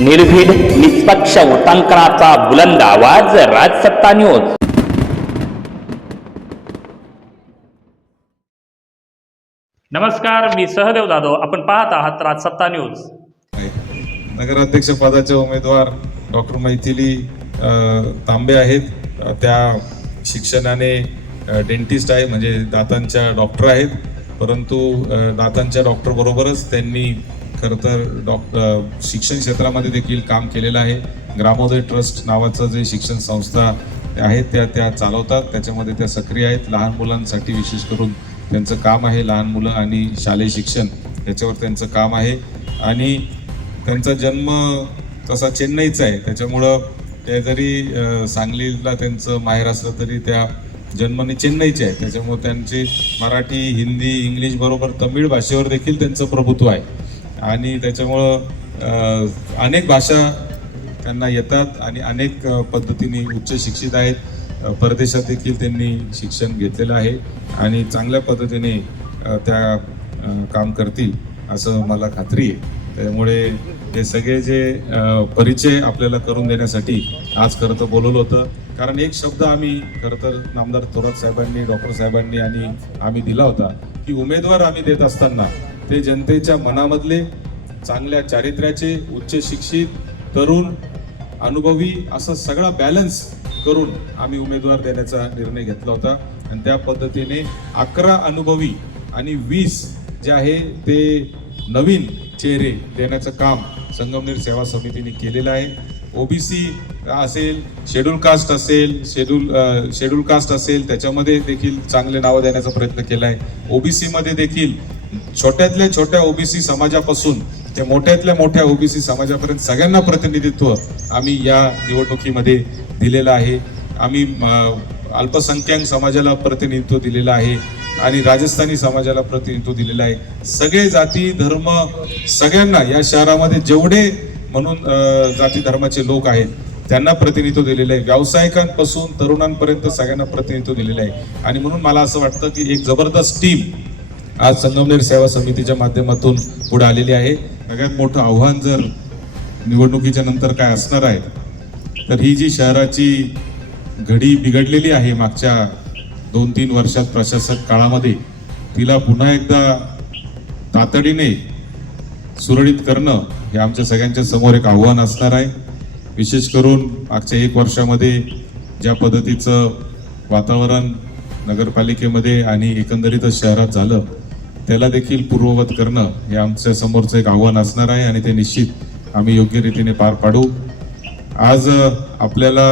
निर्भीड निष्पक्ष उटांकनाचा बुलंद आवाज राजसत्ता न्यूज नमस्कार मी सहदेव जाधव. आपण पाहत आहात राजसत्ता न्यूज. नगराध्यक्ष पदाचे उमेदवार डॉक्टर मैथिली तांबे आहेत. त्या शिक्षणाने डेंटिस्ट आहे म्हणजे दातांच्या डॉक्टर आहेत. परंतु दातांच्या डॉक्टर बरोबरच त्यांनी खरं तर डॉक्टर शिक्षण क्षेत्रामध्ये देखील काम केलेलं आहे. ग्रामोदय ट्रस्ट नावाचं जे शिक्षण संस्था आहेत त्या त्या चालवतात. त्याच्यामध्ये त्या सक्रिय आहेत. लहान मुलांसाठी विशेष करून त्यांचं काम आहे लहान मुलं आणि शालेय शिक्षण याच्यावर त्यांचं काम आहे. आणि त्यांचा जन्म तसा चेन्नईचा आहे. त्याच्यामुळं ते जरी सांगलीला त्यांचं माहेर असलं तरी त्या जन्माने चेन्नईचे आहे त्याच्यामुळं त्यांची मराठी हिंदी इंग्लिश बरोबर तमिळ भाषेवर देखील त्यांचं प्रभुत्व आहे. आणि त्याच्यामुळं अनेक भाषा त्यांना येतात आणि अनेक पद्धतीने उच्च शिक्षित आहेत. परदेशात देखील त्यांनी शिक्षण घेतलेलं आहे आणि चांगल्या पद्धतीने त्या काम करतील असं मला खात्री आहे. त्यामुळे हे सगळे जे परिचय आपल्याला करून देण्यासाठी आज खरं तर बोलवलं होतं. कारण एक शब्द आम्ही खरं तर नामदार थोरात साहेबांनी डॉक्टर साहेबांनी आणि आम्ही दिला होता की उमेदवार आम्ही देत असताना ते जनतेच्या मनामधले चांगल्या चारित्र्याचे उच्च शिक्षित तरुण अनुभवी असा सगळा बॅलन्स करून आम्ही उमेदवार देण्याचा निर्णय घेतला होता. आणि त्या पद्धतीने अकरा अनुभवी आणि वीस जे आहे ते नवीन चेहरे देण्याचं काम संगमनेर सेवा समितीने केलेलं आहे. ओबीसी असेल शेड्यूल कास्ट असेल शेड्यूल शेड्यूल कास्ट असेल त्याच्यामध्ये देखील चांगले नावं देण्याचा प्रयत्न केला आहे ओ बी सीमध्ये देखील छोट्यातल्या छोट्या ओबीसी समाजापासून ते मोठ्यातल्या मोठ्या ओबीसी समाजापर्यंत सगळ्यांना प्रतिनिधित्व आम्ही या निवडणुकीमध्ये दिलेलं आहे. आम्ही अल्पसंख्याक समाजाला प्रतिनिधित्व दिलेलं आहे आणि राजस्थानी समाजाला प्रतिनिधित्व दिलेलं आहे. सगळे जाती धर्म सगळ्यांना या शहरामध्ये जेवढे म्हणून जाती धर्माचे लोक आहेत त्यांना प्रतिनिधित्व दिलेलं आहे. व्यावसायिकांपासून तरुणांपर्यंत सगळ्यांना प्रतिनिधित्व दिलेलं आहे. आणि म्हणून मला असं वाटतं की एक जबरदस्त टीम आज संगमनेर सेवा समितीच्या माध्यमातून पुढे आलेली आहे. सगळ्यात मोठं आव्हान जर निवडणुकीच्या नंतर काय असणार आहे तर ही जी शहराची घडी बिघडलेली आहे मागच्या दोन तीन वर्षात प्रशासक काळामध्ये तिला पुन्हा एकदा तातडीने सुरळीत करणं हे आमच्या सगळ्यांच्या समोर एक आव्हान असणार आहे. विशेष करून मागच्या एक वर्षामध्ये ज्या पद्धतीचं वातावरण नगरपालिकेमध्ये आणि एकंदरीतच शहरात झालं त्याला देखील पूर्ववत करणं हे आमच्या समोरचं एक आव्हान असणार आहे आणि ते निश्चित आम्ही योग्य रीतीने पार पाडू. आज आपल्याला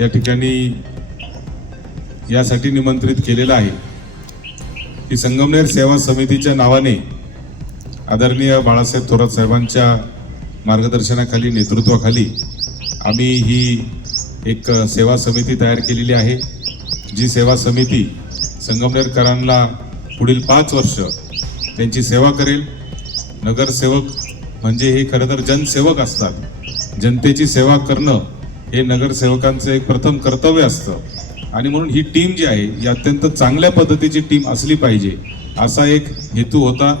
या ठिकाणी यासाठी निमंत्रित केलेलं आहे की संगमनेर सेवा समितीच्या नावाने आदरणीय बाळासाहेब थोरात साहेबांच्या मार्गदर्शनाखाली नेतृत्वाखाली आम्ही ही एक सेवा समिती तयार केलेली आहे जी सेवा समिती संगमनेरकरांना पुढील पाच वर्ष त्यांची सेवा करेल. नगरसेवक म्हणजे हे खरं तर जनसेवक असतात. जनतेची सेवा करणं हे नगरसेवकांचं एक प्रथम कर्तव्य असतं. आणि म्हणून ही टीम जी आहे ही अत्यंत चांगल्या पद्धतीची टीम असली पाहिजे असा एक हेतू होता.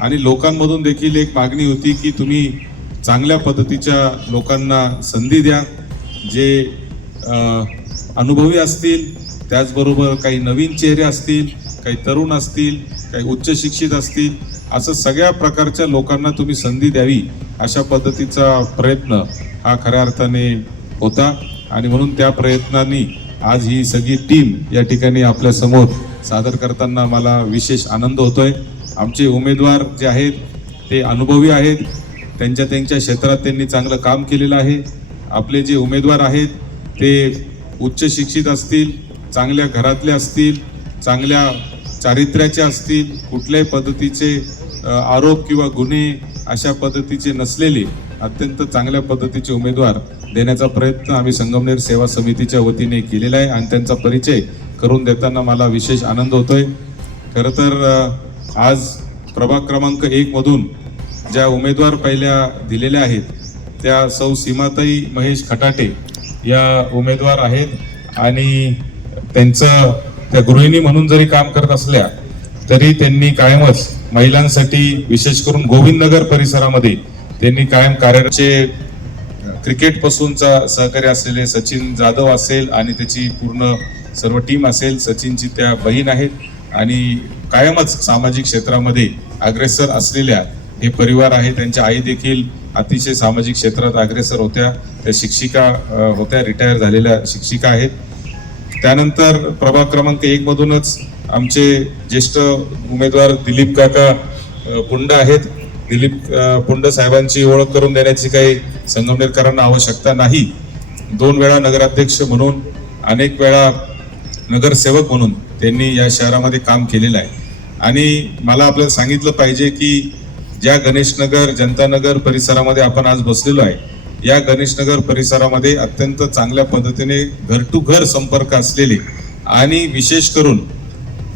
आणि लोकांमधून देखील एक मागणी होती की तुम्ही चांगल्या पद्धतीच्या लोकांना संधी द्या. जे अनुभवी असतील त्याचबरोबर काही नवीन चेहरे असतील काही तरुण असतील काही उच्च शिक्षित असतील असं सगळ्या प्रकारच्या लोकांना तुम्ही संधी द्यावी अशा पद्धतीचा प्रयत्न हा खऱ्या अर्थाने होता. आणि म्हणून त्या प्रयत्नांनी आज ही सगळी टीम या ठिकाणी आपल्यासमोर सादर करताना मला विशेष आनंद होतोय. आमचे उमेदवार जे आहेत ते अनुभवी आहेत. त्यांच्या त्यांच्या क्षेत्रात त्यांनी चांगलं काम केलेलं आहे. आपले जे उमेदवार आहेत ते उच्च शिक्षित असतील चांगल्या घरातले असतील चांगल्या चारित्र्याचे असतील कुठल्याही पद्धतीचे आरोप किंवा गुन्हे अशा पद्धतीचे नसलेले अत्यंत चांगल्या पद्धतीचे उमेदवार देण्याचा प्रयत्न आम्ही संगमनेर सेवा समितीच्या वतीने केलेला आहे आणि त्यांचा परिचय करून देताना मला विशेष आनंद होतोय. खरं तर आज प्रभाग क्रमांक एकमधून ज्या उमेदवार पहिल्या दिलेल्या आहेत त्या सौ सीमाताई महेश खटाटे या उमेदवार आहेत आणि त्यांचं त्या गृहिणी म्हणून जरी काम करत असल्या तरी त्यांनी कायमच महिलांसाठी विशेष करून गोविंदनगर परिसरामध्ये त्यांनी कायम कार्याचे क्रिकेट पासूनचा सहकारी असलेले सचिन जाधव असेल आणि त्याची पूर्ण सर्व टीम असेल सचिनची त्या बहीण आहेत. आणि कायमच सामाजिक क्षेत्रामध्ये अग्रेसर असलेल्या हे परिवार आहे. त्यांच्या आई देखील अतिशय सामाजिक क्षेत्रात अग्रेसर होत्या. त्या शिक्षिका होत्या रिटायर झालेल्या शिक्षिका आहेत. त्यानंतर प्रभाग क्रमांक एक मधूनच आमचे ज्येष्ठ उमेदवार दिलीप काका पुंड आहेत. दिलीप पुंड साहेबांची ओळख करून देण्याची काही संगमनेरकरांना आवश्यकता नाही. दोन वेळा नगराध्यक्ष म्हणून अनेक वेळा नगरसेवक म्हणून त्यांनी या शहरामध्ये काम केलेलं आहे. आणि मला आपल्याला सांगितलं पाहिजे की ज्या गणेशनगर जनतानगर परिसरामध्ये आपण आज बसलेलो आहे या गणेशनगर परिसरामध्ये अत्यंत चांगल्या पद्धतीने घर टू घर संपर्क असलेले आणि विशेष करून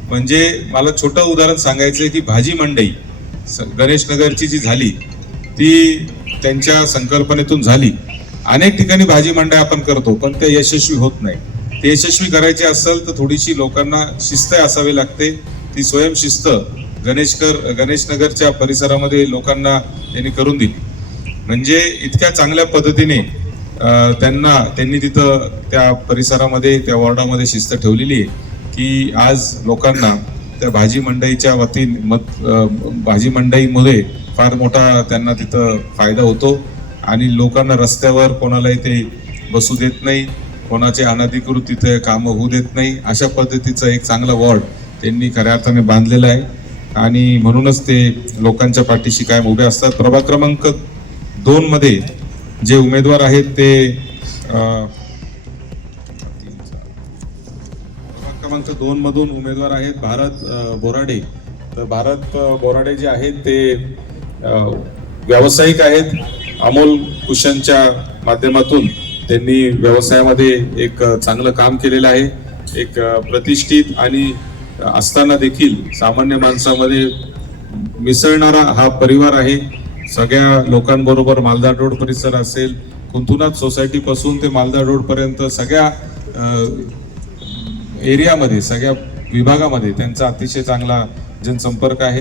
म्हणजे मला छोटं उदाहरण सांगायचं आहे की भाजी मंडई स- गणेशनगरची जी झाली ती त्यांच्या संकल्पनेतून झाली. अनेक ठिकाणी भाजी मंडई आपण करतो पण ते यशस्वी होत नाही. ते यशस्वी करायचे असेल तर थोडीशी लोकांना शिस्त असावी लागते. ती स्वयंशिस्त गणेशकर गणेशनगरच्या परिसरामध्ये लोकांना त्यांनी करून दिली. म्हणजे इतक्या चांगल्या पद्धतीने त्यांना त्यांनी तिथं त्या परिसरामध्ये त्या वॉर्डामध्ये शिस्त ठेवलेली आहे की आज लोकांना त्या भाजी मंडईच्या वतीने मत भाजी मंडईमध्ये फार मोठा त्यांना तिथं फायदा होतो आणि लोकांना रस्त्यावर कोणालाही ते बसू देत नाही कोणाचे अनधिकृत तिथे कामं होऊ देत नाही अशा पद्धतीचं एक चांगला वॉर्ड त्यांनी खऱ्या अर्थाने बांधलेला आहे. आणि म्हणूनच ते लोकांच्या पाठीशी कायम उभे असतात. प्रभाग क्रमांक दोनमध्ये जे उमेदवार आहेत ते क्रमांक दोनमधून उमेदवार आहेत भारत बोराडे. तर भारत बोराडे जे आहेत ते व्यावसायिक आहेत. अमोल कुशनच्या माध्यमातून त्यांनी व्यवसायामध्ये एक चांगलं काम केलेलं आहे. एक प्रतिष्ठित आणि असताना देखील सामान्य माणसामध्ये मिसळणारा हा परिवार आहे. सगळ्या लोकांबरोबर मालदार रोड परिसर असेल कुंतुनाथ सोसायटी पासून ते मालदार रोड पर्यंत सगळ्या एरियामध्ये सगळ्या विभागामध्ये त्यांचा अतिशय चांगला जनसंपर्क आहे.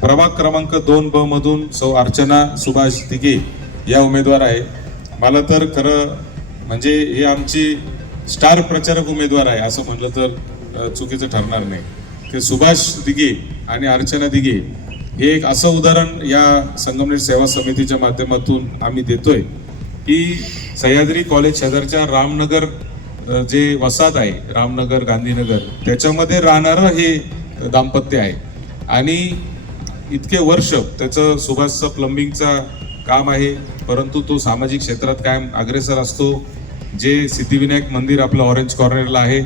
प्रभाग क्रमांक दोन ब मधून सौ अर्चना सुभाष तिगे या उमेदवार आहे. मला तर खरं म्हणजे हे आमची स्टार प्रचारक उमेदवार आहे असं म्हटलं तर चुकीचं ठरणार नाही. ते सुभाष दिगे आणि अर्चना दिगे हे एक असं उदाहरण या संगमनेर सेवा समितीच्या माध्यमातून आम्ही देतोय की सह्याद्री कॉलेज शेजारच्या रामनगर जे वसाहत आहे रामनगर गांधीनगर त्याच्यामध्ये राहणारं हे दाम्पत्य आहे. आणि इतके वर्ष त्याचं सुभाषचं प्लंबिंगचा काम आहे परंतु तो सामाजिक क्षेत्रात कायम अग्रेसर असतो. जे सिद्धिविनायक मंदिर आपलं ऑरेंज कॉर्नरला आहे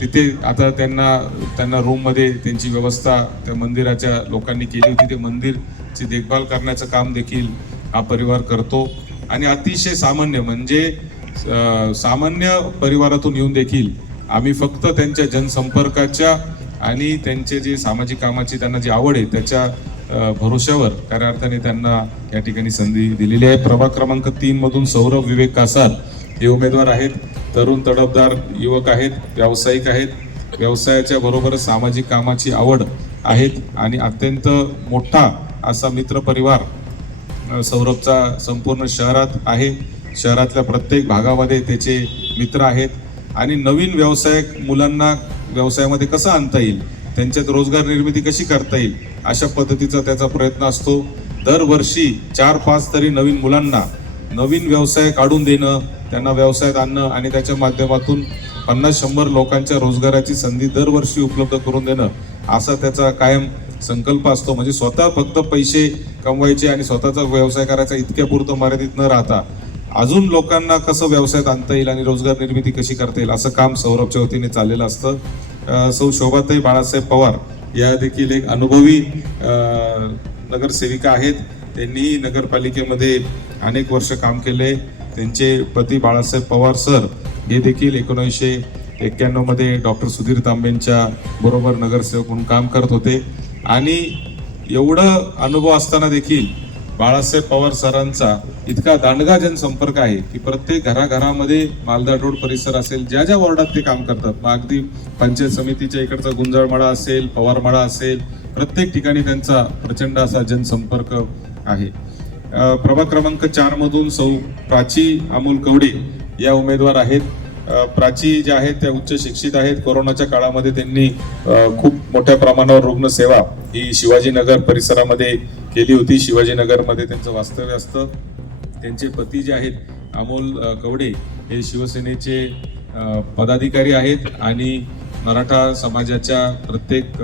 तिथे आता त्यांना त्यांना रूममध्ये त्यांची व्यवस्था त्या मंदिराच्या लोकांनी केली होती. ते मंदिरची देखभाल करण्याचं काम देखील हा परिवार करतो. आणि अतिशय सामान्य म्हणजे सामान्य परिवारातून येऊन देखील आम्ही फक्त त्यांच्या जनसंपर्काच्या आणि त्यांचे जे सामाजिक कामाची त्यांना जी आवड आहे त्याच्या भरोश्यावर खऱ्या अर्थाने त्यांना या ठिकाणी संधी दिलेली आहे. प्रभाग क्रमांक तीन मधून सौरभ विवेक कासार हे उमेदवार आहेत तरुण तडफदार युवक आहेत व्यावसायिक आहेत. व्यवसायाच्या बरोबर सामाजिक कामाची आवड आहेत आणि अत्यंत मोठा असा मित्र परिवार सौरभचा संपूर्ण शहरात आहे. शहरातल्या प्रत्येक भागामध्ये त्याचे मित्र आहेत. आणि नवीन व्यवसाय मुलांना व्यवसायामध्ये कसं आणता येईल? त्यांच्यात रोजगार निर्मिती कशी करता येईल? अशा पद्धतीचा त्याचा प्रयत्न असतो. दरवर्षी चार पाच तरी नवीन मुलांना नवीन व्यवसाय काढून देणं त्यांना व्यवसायात आणणं आणि त्याच्या माध्यमातून पन्नास शंभर लोकांच्या रोजगाराची संधी दरवर्षी उपलब्ध करून देणं असा त्याचा कायम संकल्प असतो. म्हणजे स्वतः फक्त पैसे कमवायचे आणि स्वतःचा व्यवसाय करायचा इतक्या पुरतं मर्यादित न राहता अजून लोकांना कसं व्यवसायात आणता येईल आणि रोजगार निर्मिती कशी करता येईल असं काम सौरभच्या वतीने चाललेलं असतं. सौ शोभाताई बाळासाहेब पवार या देखील एक अनुभवी नगरसेविका आहेत. त्यांनी नगरपालिकेमध्ये अनेक वर्ष काम केले. त्यांचे पती बाळासाहेब पवार सर हे देखील एकोणीसशे एक्क्याण्णवमध्ये डॉक्टर सुधीर तांबेंच्या बरोबर नगरसेवक म्हणून काम करत होते. आणि एवढं अनुभव असताना देखील बाळासाहेब पवार सरांचा इतका दांडगा जनसंपर्क आहे की प्रत्येक घराघरामध्ये मालदा रोड परिसर असेल ज्या ज्या वॉर्डात ते काम करतात. मग अगदी पंचायत समितीच्या इकडचा गुंजळमाळा असेल पवारमाळा असेल प्रत्येक ठिकाणी त्यांचा प्रचंड असा जनसंपर्क आहे. प्रभाग क्रमांक चार मधून सौ प्राची अमोल कवडे या उमेदवार आहेत. प्राची ज्या आहेत त्या उच्च शिक्षित आहेत. कोरोनाच्या काळामध्ये त्यांनी खूप मोठ्या प्रमाणावर रुग्णसेवा ही शिवाजीनगर परिसरामध्ये केली होती. शिवाजीनगरमध्ये त्यांचं वास्तव्य असतं. त्यांचे पती जे आहेत अमोल कवडे हे शिवसेनेचे पदाधिकारी आहेत आणि मराठा समाजाच्या प्रत्येक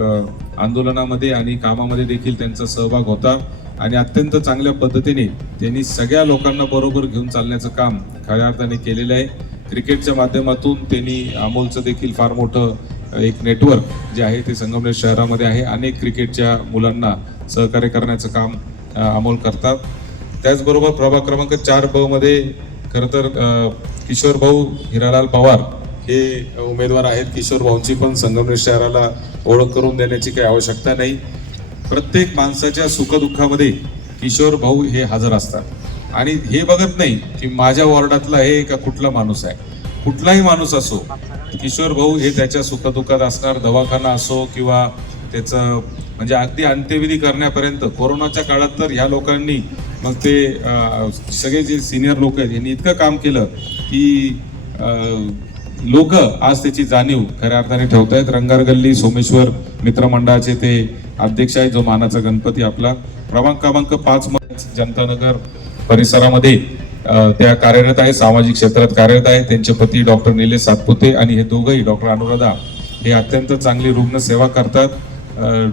आंदोलनामध्ये आणि कामामध्ये देखील त्यांचा सहभाग होता. आणि अत्यंत चांगल्या पद्धतीने त्यांनी सगळ्या लोकांना बरोबर घेऊन चालण्याचं काम खऱ्या अर्थाने केलेलं आहे. क्रिकेटच्या माध्यमातून त्यांनी अमोलचं देखील फार मोठं एक नेटवर्क जे आहे ते संगमनेर शहरामध्ये आहे. अनेक क्रिकेटच्या मुलांना सहकार्य करण्याचं काम अमोल करतात. त्याचबरोबर प्रभाग क्रमांक चार ब मध्ये खरं तर किशोर भाऊ हिरालाल पवार हे उमेदवार आहेत. किशोर भाऊंची पण संगमनेर शहराला ओळख करून देण्याची काही आवश्यकता नाही. प्रत्येक माणसाच्या सुखदुःखामध्ये किशोर भाऊ हे हजर असतात. आणि हे बघत नाही की माझ्या वॉर्डातला हे का कुठला माणूस आहे. कुठलाही माणूस असो किशोर भाऊ हे त्याच्या सुखदुःखात असणार दवाखाना असो किंवा त्याचं म्हणजे अगदी अंत्यविधी करण्यापर्यंत. कोरोनाच्या काळात तर ह्या लोकांनी मग ते सगळे जे सिनियर लोक आहेत यांनी इतकं काम केलं की लोक आज त्याची जाणीव खऱ्या अर्थाने ठेवतायत. रंगार गल्ली सोमेश्वर मित्रमंडळाचे ते अध्यक्ष आहेत जो मानाचा गणपती आपला. क्रमांक क्रमांक पाच मध्ये जनतानगर परिसरामध्ये त्या कार्यरत आहेत सामाजिक क्षेत्रात कार्यरत आहे. त्यांचे पती डॉक्टर निलेश सातपुते आणि हे दोघंही डॉक्टर अनुराधा हे अत्यंत चांगली रुग्णसेवा करतात.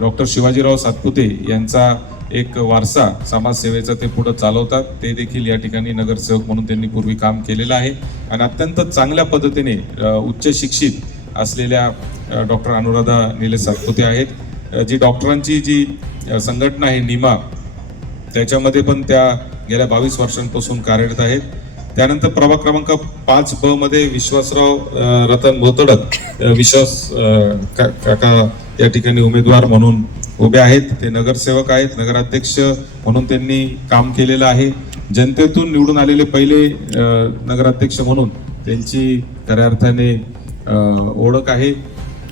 डॉक्टर शिवाजीराव सातपुते यांचा एक वारसा समाजसेवेचा ते पुढं चालवतात. ते देखील या ठिकाणी नगरसेवक म्हणून त्यांनी पूर्वी काम केलेलं आहे. आणि अत्यंत चांगल्या पद्धतीने उच्च शिक्षित असलेल्या डॉक्टर अनुराधा निले सातपुते आहेत. जी डॉक्टरांची जी संघटना आहे निमा त्याच्यामध्ये पण त्या गेल्या बावीस वर्षांपासून कार्यरत आहेत. त्यानंतर प्रभाग क्रमांक पाच ब मध्ये विश्वासराव रतन भोतडक विश्वास का- काका या ठिकाणी उमेदवार म्हणून उभे आहेत. ते नगरसेवक आहेत नगराध्यक्ष म्हणून त्यांनी काम केलेलं आहे. जनतेतून निवडून आलेले पहिले नगराध्यक्ष म्हणून त्यांची खऱ्या अर्थाने ओळख आहे.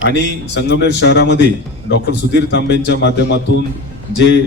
आणि संगमनेर शहरामध्ये डॉक्टर सुधीर तांबेंच्या माध्यमातून जे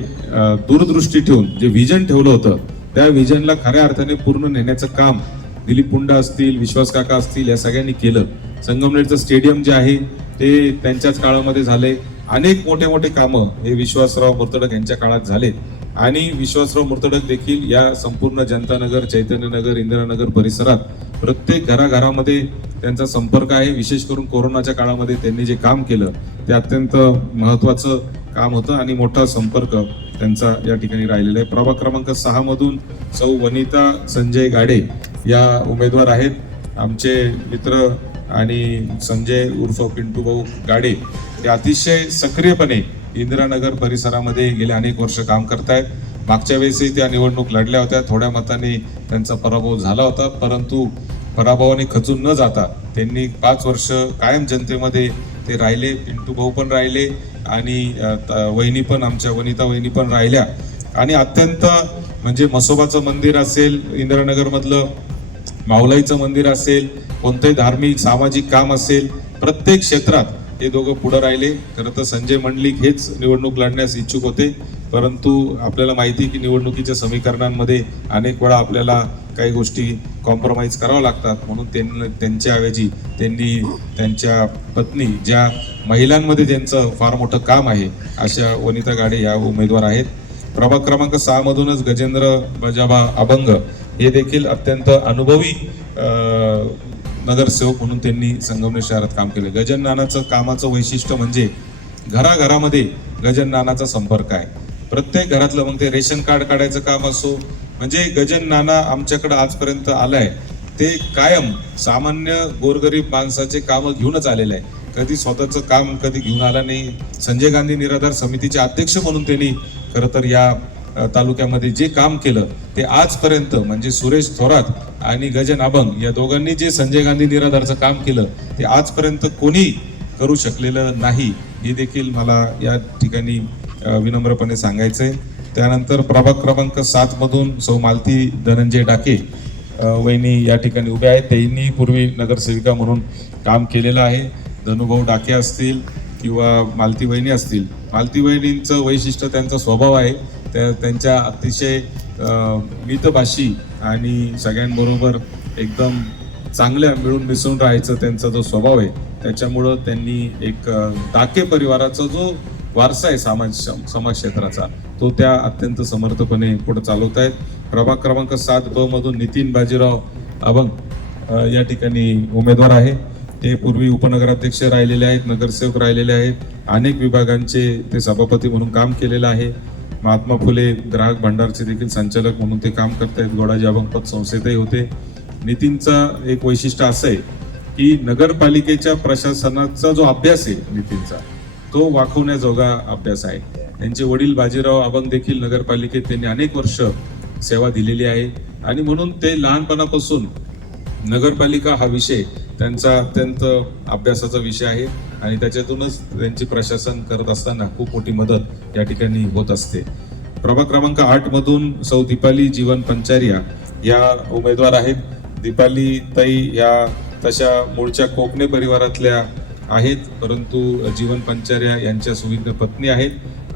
दूरदृष्टी ठेवून जे व्हिजन ठेवलं होतं त्या व्हिजनला खऱ्या अर्थाने पूर्ण नेण्याचं काम दिलीप पुंडा असतील विश्वास काका असतील या सगळ्यांनी केलं. संगमनेरचं स्टेडियम जे आहे ते त्यांच्याच काळामध्ये झाले. अनेक मोठे मोठे कामं हे विश्वासराव मुर्तडक यांच्या काळात झाले. आणि विश्वासराव मुर्तडक देखील या संपूर्ण जनतानगर चैतन्यनगर इंदिरानगर परिसरात प्रत्येक घराघरामध्ये त्यांचा संपर्क आहे. विशेष करून कोरोनाच्या काळामध्ये त्यांनी जे काम केलं ते अत्यंत महत्वाचं काम होतं आणि मोठा संपर्क त्यांचा या ठिकाणी राहिलेला आहे. प्रभाग क्रमांक सहा मधून सौ वनिता संजय गाडे या उमेदवार आहेत. आमचे मित्र आणि संजय उर्फ पिंटू भाऊ गाडे ते अतिशय सक्रियपणे इंदिरानगर परिसरामध्ये गेले अनेक वर्ष काम करतायत. मागच्या वेळेसही त्या निवडणूक लढल्या होत्या. थोड्या मताने त्यांचा पराभव झाला होता. परंतु पराभवाने खचून न जाता त्यांनी पाच वर्ष कायम जनतेमध्ये ते राहिले. पिंटू भाऊ पण राहिले आणि त- वहिनी पण आमच्या वनिता वहिनी पण राहिल्या. आणि अत्यंत म्हणजे मसोबाचं मंदिर असेल इंदिरानगरमधलं माऊलाईचं मंदिर असेल कोणतंही धार्मिक सामाजिक काम असेल प्रत्येक क्षेत्रात हे दोघं पुढे राहिले. खरं तर संजय मंडलिक हेच निवडणूक लढण्यास इच्छुक होते. परंतु आपल्याला माहिती की निवडणुकीच्या समीकरणांमध्ये अनेक वेळा आपल्याला काही गोष्टी कॉम्प्रोमाइज कराव्या लागतात. म्हणून त्यांना त्यांच्याऐवजी त्यांनी त्यांच्या पत्नी ज्या महिलांमध्ये त्यांचं फार मोठं काम आहे अशा वनिता गाडे या उमेदवार आहेत. प्रभाग क्रमांक सहामधूनच गजेंद्र बजाबा अभंग हे देखील अत्यंत अनुभवी नगरसेवक म्हणून त्यांनी संगमनेर शहरात काम केलं. गजन नानाचं कामाचं वैशिष्ट्य म्हणजे घराघरामध्ये गजन नानाचा संपर्क आहे. प्रत्येक घरातलं मग ते रेशन कार्ड काढायचं काम असो म्हणजे गजन नाना आमच्याकडं आजपर्यंत आलाय ते कायम सामान्य गोरगरीब माणसाचे कामं घेऊनच आलेलं आहे. कधी स्वतःचं काम कधी घेऊन आला नाही. संजय गांधी निराधार समितीचे अध्यक्ष म्हणून त्यांनी खरं तर या तालुक्यामध्ये जे काम केलं ते आजपर्यंत म्हणजे सुरेश थोरात आणि गजन अभंग या दोघांनी जे संजय गांधी निराधारचं काम केलं ते आजपर्यंत कोणी करू शकलेलं नाही हे देखील मला या ठिकाणी विनम्रपणे सांगायचं आहे त्यानंतर प्रभाग क्रमांक सातमधून सौ मालती धनंजय डाके वहिनी या ठिकाणी उभ्या आहेत. त्यांनी पूर्वी नगरसेविका म्हणून काम केलेलं आहे. धनुभाऊ डाके असतील किंवा मालती वहिनी असतील. मालती वहिनींचं वैशिष्ट्य त्यांचा स्वभाव आहे. त्या त्यांच्या अतिशय मितभाषी आणि सगळ्यांबरोबर एकदम चांगल्या मिळून मिसळून राहायचं त्यांचा जो स्वभाव आहे त्याच्यामुळं त्यांनी एक डाके परिवाराचा जो वारसा आहे समाज समाज क्षेत्राचा तो त्या अत्यंत समर्थपणे पुढे चालवत आहेत. प्रभाग क्रमांक सात ब मधून नितीन बाजीराव अभंग या ठिकाणी उमेदवार आहे. ते पूर्वी उपनगराध्यक्ष राहिलेले आहेत नगरसेवक राहिलेले आहेत. अनेक विभागांचे ते सभापती म्हणून काम केलेलं आहे. महात्मा फुले ग्राहक भंडारचे देखील संचालक म्हणून ते काम करतायत गोडाजी अभंगपत संस्थेतही होते. नितीनचा एक वैशिष्ट्य असं आहे की नगरपालिकेच्या प्रशासनाचा जो अभ्यास आहे नितीनचा तो वाखवण्याजोगा अभ्यास आहे. त्यांचे वडील बाजीराव अभंग देखील नगरपालिकेत त्यांनी अनेक वर्ष सेवा दिलेली आहे. आणि म्हणून ते लहानपणापासून नगरपालिका हा विषय त्यांचा अत्यंत अभ्यासाचा विषय आहे आणि त्याच्यातूनच त्यांची प्रशासन करत असताना खूप मोठी मदत या ठिकाणी होत असते. प्रभाग क्रमांक आठमधून सौ दीपाली जीवन पंचारिया या उमेदवार आहेत. दीपाली ताई या तशा मूळच्या कोकणे परिवारातल्या आहेत परंतु जीवन पंचार्या यांच्या सुविध पत्नी आहेत.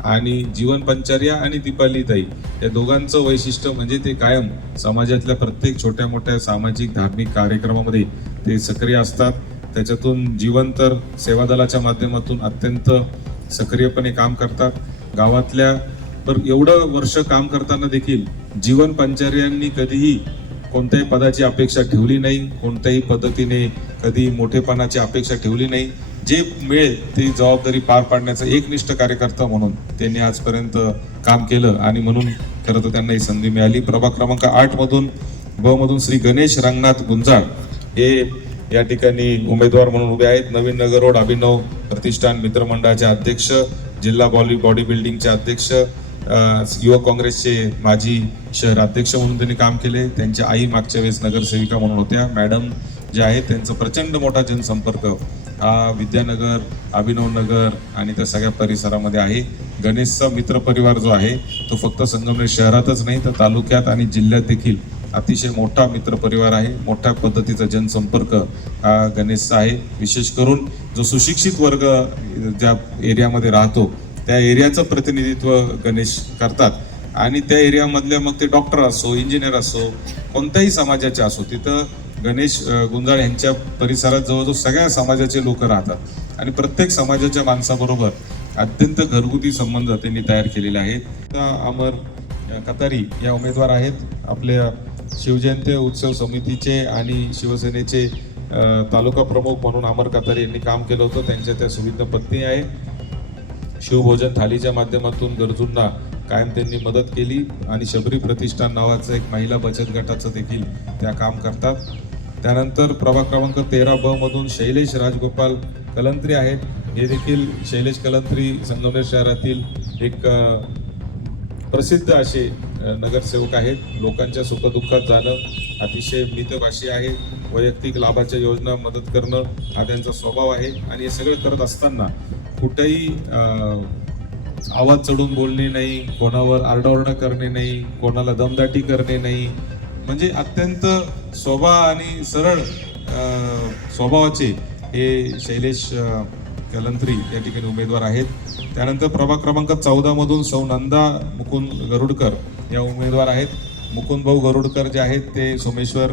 आणि जीवन पंचार्या आणि दीपाली ताई या दोघांचं वैशिष्ट्य म्हणजे ते कायम समाजातल्या प्रत्येक छोट्या मोठ्या सामाजिक धार्मिक कार्यक्रमामध्ये ते सक्रिय असतात. त्याच्यातून जीवन तर सेवा दलाच्या माध्यमातून अत्यंत सक्रियपणे काम करतात. गावातल्या तर एवढं वर्ष काम करताना देखील जीवन पंचार्यांनी कधीही कोणत्याही पदाची अपेक्षा ठेवली नाही कोणत्याही पद्धतीने कधी मोठेपणाची अपेक्षा ठेवली नाही. जे मिळेल ती जबाबदारी पार पाडण्याचा एकनिष्ठ कार्यकर्ता म्हणून त्यांनी आजपर्यंत काम केलं. आणि म्हणून खरं तर त्यांना ही संधी मिळाली. प्रभाग क्रमांक आठ मधून ब मधून श्री गणेश रंगनाथ गुंजाळ हे या ठिकाणी उमेदवार म्हणून उभे आहेत. नवीन नगर रोड अभिनव प्रतिष्ठान मित्रमंडळाचे अध्यक्ष जिल्हा बॉली बॉडी बिल्डिंगचे अध्यक्ष युवक काँग्रेसचे माजी शहर अध्यक्ष म्हणून त्यांनी काम केले. त्यांच्या आई मागच्या वेळेस नगरसेविका म्हणून होत्या. मॅडम जे आहेत त्यांचा प्रचंड मोठा जनसंपर्क हा विद्यानगर अभिनवनगर आणि त्या सगळ्या परिसरामध्ये आहे. गणेशचा मित्र परिवार जो आहे तो फक्त संगमनेर शहरातच नाही तर तालुक्यात आणि जिल्ह्यात देखील अतिशय मोठा मित्र परिवार आहे. मोठ्या पद्धतीचा जनसंपर्क हा गणेशचा आहे. विशेष करून जो सुशिक्षित वर्ग ज्या एरियामध्ये राहतो त्या एरियाचं प्रतिनिधित्व गणेश करतात. आणि त्या एरियामधल्या मग ते डॉक्टर असो इंजिनियर असो कोणत्याही समाजाचे असो तिथं गणेश गुंजाळ यांच्या परिसरात जवळजवळ सगळ्या समाजाचे लोक राहतात. आणि प्रत्येक समाजाच्या माणसाबरोबर अत्यंत घरगुती संबंध त्यांनी तयार केलेले आहेत. अमर कतारी या उमेदवार आहेत. आपल्या शिवजयंती उत्सव समितीचे आणि शिवसेनेचे तालुका प्रमुख म्हणून अमर कतारी यांनी काम केलं होतं. त्यांच्या त्या सुविधा पत्नी आहे शिवभोजन थालीच्या माध्यमातून गरजूंना कायम त्यांनी मदत केली आणि शबरी प्रतिष्ठान नावाचं एक महिला बचत गटाचं देखील त्या काम करतात. त्यानंतर प्रभाग क्रमांक तेरा ब मधून शैलेश राजगोपाल कलंत्री आहेत. हे देखील शैलेश कलंत्री संगमेर शहरातील एक प्रसिद्ध असे नगरसेवक आहेत. लोकांच्या सुखदुःखात जाणं अतिशय मितभाषी आहे. वैयक्तिक लाभाच्या योजना मदत करणं हा त्यांचा स्वभाव आहे. आणि हे सगळं करत असताना कुठेही आवाज चढून बोलणे नाही कोणावर आरडाओरडा करणे नाही कोणाला दमदाटी करणे नाही म्हणजे अत्यंत स्वभाव आणि सरळ स्वभावाचे हे शैलेश कलंत्री या ठिकाणी उमेदवार आहेत. त्यानंतर प्रभाग क्रमांक चौदामधून सौ नंदा मुकुंद गरुडकर या उमेदवार आहेत. मुकुंद भाऊ गरुडकर जे आहेत ते सोमेश्वर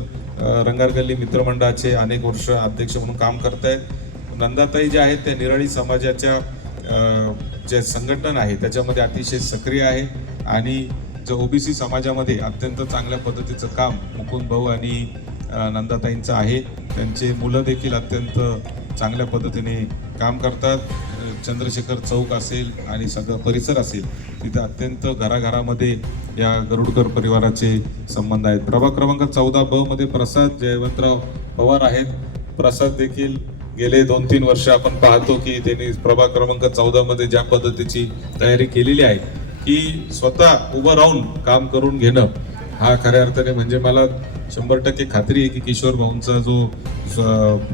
रंगारगल्ली मित्रमंडळाचे अनेक वर्ष अध्यक्ष म्हणून काम करत आहेत नंदाताई जे आहेत त्या निराळी समाजाच्या जे संघटन आहे त्याच्यामध्ये अतिशय सक्रिय आहे. आणि जो ओबीसी समाजामध्ये अत्यंत चांगल्या पद्धतीचं काम मुकुंद भाऊ आणि नंदाताईंचं आहे त्यांचे मुलं देखील अत्यंत चांगल्या पद्धतीने काम करतात. चंद्रशेखर चौक असेल आणि सगळं परिसर असेल तिथे अत्यंत घराघरामध्ये या गरुडकर परिवाराचे संबंध आहेत. प्रभाग क्रमांक चौदा ब मध्ये प्रसाद जयवंतराव पवार आहेत. प्रसाद देखील गेले दोन तीन वर्ष. आपण पाहतो की त्यांनी प्रभाग क्रमांक चौदामध्ये ज्या पद्धतीची तयारी केलेली आहे की स्वतः उभं राहून काम करून घेणं हा खऱ्या अर्थाने म्हणजे मला शंभर टक्के खात्री आहे की किशोर भाऊंचा जो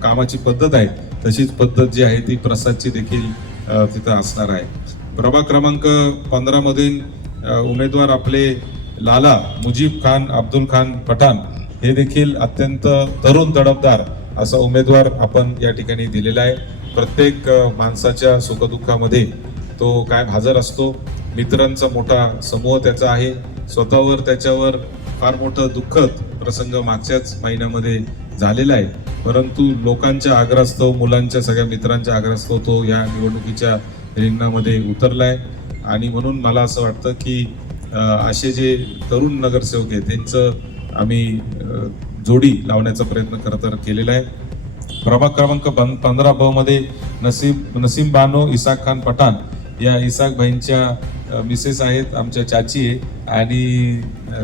कामाची पद्धत आहे तशीच पद्धत जी आहे ती प्रसादची देखील तिथं असणार आहे. प्रभाग क्रमांक पंधरामधील उमेदवार आपले लाला मुजीब खान अब्दुल खान पठाण हे देखील अत्यंत तरुण तडफदार असा उमेदवार आपण या ठिकाणी दिलेला आहे. प्रत्येक माणसाच्या सुखदुःखामध्ये तो कायम हजर असतो. मित्रांचा मोठा समूह त्याचा आहे. स्वतःवर त्याच्यावर फार मोठं दुःखद प्रसंग मागच्याच महिन्यामध्ये झालेला आहे. परंतु लोकांच्या आग्रहास्तव मुलांच्या सगळ्या मित्रांच्या आग्रहास्तव तो या निवडणुकीच्या रिंगणामध्ये उतरला आहे आणि म्हणून मला असं वाटतं की असे जे तरुण नगरसेवक आहेत त्यांचं आम्ही जोडी लावण्याचा प्रयत्न खरंतर केलेला आहे. प्रभाग क्रमांक पं पंधरा ब मध्ये नसीम नसीम बानो इसाक खान पठाण या इसाक भाईंच्या मिसेस आहेत आमच्या चाची आहे. आणि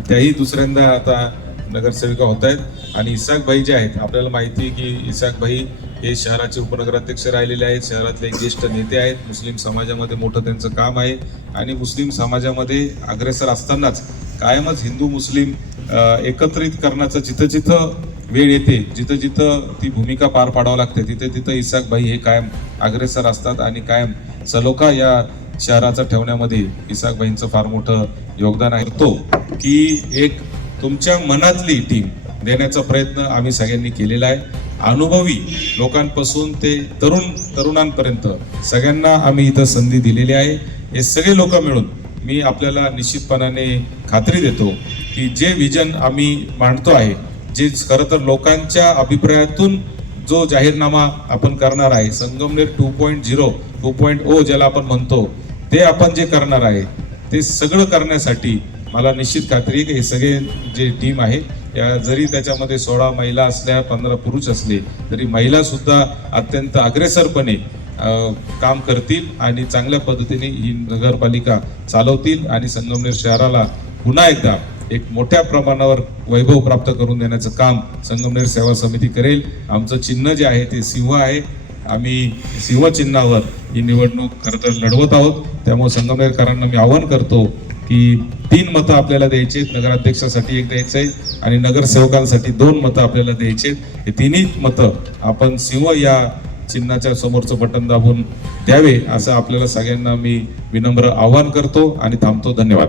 त्याही दुसऱ्यांदा आता नगरसेविका होत आहेत. आणि इसाक भाई जे आहेत आपल्याला माहिती आहे की इसाक भाई हे शहराचे उपनगराध्यक्ष राहिलेले आहेत. शहरातले एक ज्येष्ठ नेते आहेत. मुस्लिम समाजामध्ये मोठं त्यांचं काम आहे. आणि मुस्लिम समाजामध्ये अग्रेसर असतानाच कायमच हिंदू मुस्लिम एकत्रित करण्याचं जिथं जिथं वेळ येते. जिथं जिथं ती भूमिका पार पाडावं लागते तिथे तिथं इसाक भाई हे कायम अग्रेसर असतात आणि कायम सलोखा या शहराचा ठेवण्यामध्ये इसाक भाईंचं फार मोठं योगदान आहे. तो की एक तुमच्या मनातली टीम देण्याचा प्रयत्न आम्ही सगळ्यांनी केलेला आहे. अनुभवी लोकांपासून ते तरुण तरुणांपर्यंत सगळ्यांना आम्ही इथं संधी दिलेली आहे. हे सगळे लोक मिळून मी आपल्याला निश्चितपणाने खात्री देतो की जे विजन आम्ही मांडतो आहे जे खरं तर लोकांच्या अभिप्रायातून जो जाहीरनामा आपण करणार आहे Sangamner two point zero two point O ज्याला आपण म्हणतो ते आपण जे करणार आहे ते सगळं करण्यासाठी मला निश्चित खात्री आहे की हे सगळे जे टीम आहे या जरी त्याच्यामध्ये सोळा महिला असल्या पंधरा पुरुष असले तरी महिलासुद्धा अत्यंत अग्रेसरपणे काम करतील आणि चांगल्या पद्धतीने ही नगरपालिका चालवतील आणि संगमनेर शहराला पुन्हा एकदा एक मोठ्या प्रमाणावर वैभव प्राप्त करून देण्याचं काम संगमनेर सेवा समिती करेल. आमचं चिन्ह जे आहे ते सिंह आहे. आम्ही सिंह चिन्हावर ही निवडणूक खरं तर लढवत आहोत. त्यामुळे संगमनेरकरांना मी आवाहन करतो की तीन मतं आपल्याला द्यायची आहेत. नगराध्यक्षासाठी एक द्यायचं आहे आणि नगरसेवकांसाठी दोन मतं आपल्याला द्यायची आहेत. हे तिन्ही मतं आपण सिंह या चिन्हाच्या समोरचं बटन दाबून द्यावे असं आपल्याला सगळ्यांना मी विनम्र आवाहन करतो आणि थांबतो. धन्यवाद.